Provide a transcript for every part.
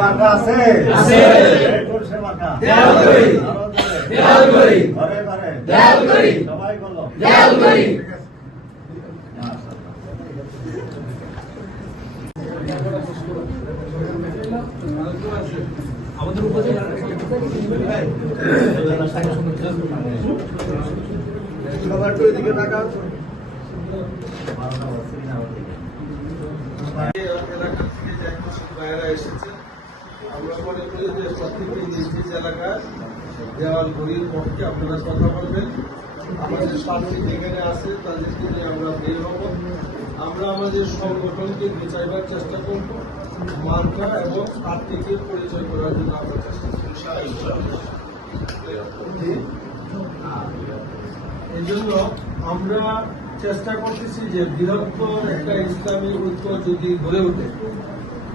মার্কা আছে আছে সে মার্কা দেয়াল করি দেয়াল করি ঘরে ঘরে দেয়াল করি সবাই বলো দেয়াল করি আমাদের উপজেলা সবার তো এদিকে টাকা এলাকা থেকে যে একমাসের বাইরে এসেছে আমরা মনে করি যে প্রত্যেকটি নিজ নিজ এলাকার দেওয়াল ঘড়ির পক্ষে আপনারা কথা বলবেন। আমাদের সামনে যেখানে আছে তাদেরকে নিয়ে আমরা বের হব। আমরা আমাদের সংগঠনকে গুছাইবার চেষ্টা করব, মার্কা এবং প্রার্থীকে পরিচয় করার জন্য আমরা চেষ্টা করব। এই জন্য আমরা চেষ্টা করতেছি যে বৃহত্তর একটা ইসলামী ঐক্য যদি গড়ে ওঠে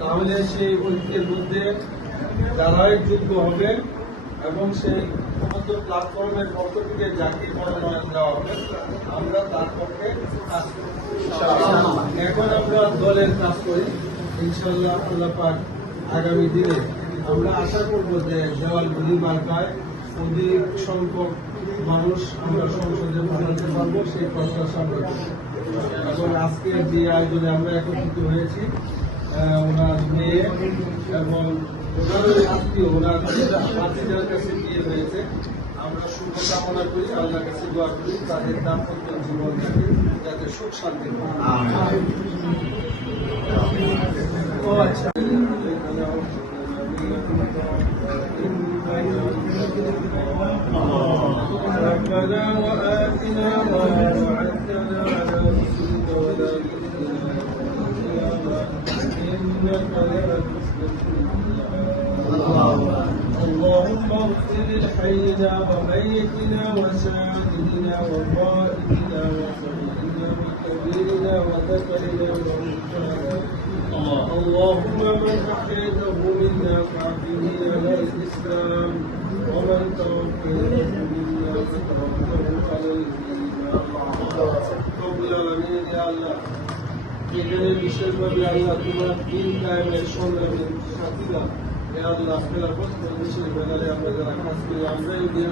তাহলে সেই ঐক্যের মধ্যে যারাই যোগ্য হবেন এবং সেই সমস্ত প্ল্যাটফর্মের পক্ষ থেকে যাকে মনোনয়ন দেওয়া হবে আমরা তার পক্ষে কাজ করি। এখন আমরা দলের কাজ করি ইনশাল্লাহ। আল্লাহ পাক আগামী দিনে আমরা আশা করব যে দেওয়ালগুলি মার্কায় অধিক সংখ্যক মানুষ আমরা সংসদে পাঠাতে পারবো, সেই প্রত্যাশা আমরা করি। এবং আজকের যে আয়োজনে আমরা একত্রিত হয়েছি ওনার মেয়ে এবং ওনার আত্মীয় ওনার ভাতিজার কাছে বিয়ে হয়েছে, আমরা শুভকামনা করি, আল্লাহর কাছে দোয়া করি তাদের দাম্পত্য জীবন থাকে যাতে সুখ শান্তি হয়। ও আচ্ছা ربنا وآتنا ما وعدتنا على رسلك ولا تخزنا إنك لا تخلف اللهم اغفر لحينا وميتنا وشاهدنا وغائبنا وصغيرنا وكبيرنا وذكرنا وأنثانا اللهم من أحييته منا فأحيه على الإسلام ومن توفيته منا فتوفه على الإيمان رب العالمين يا الله এখানে বিশেষভাবে আল্লাহ তোমার দিন কায়েমের সংগ্রামের সাথীরা আল্লাহ বিশেষ ব্যাপারে আমরা যারা কাজ করি আমরা এই দিন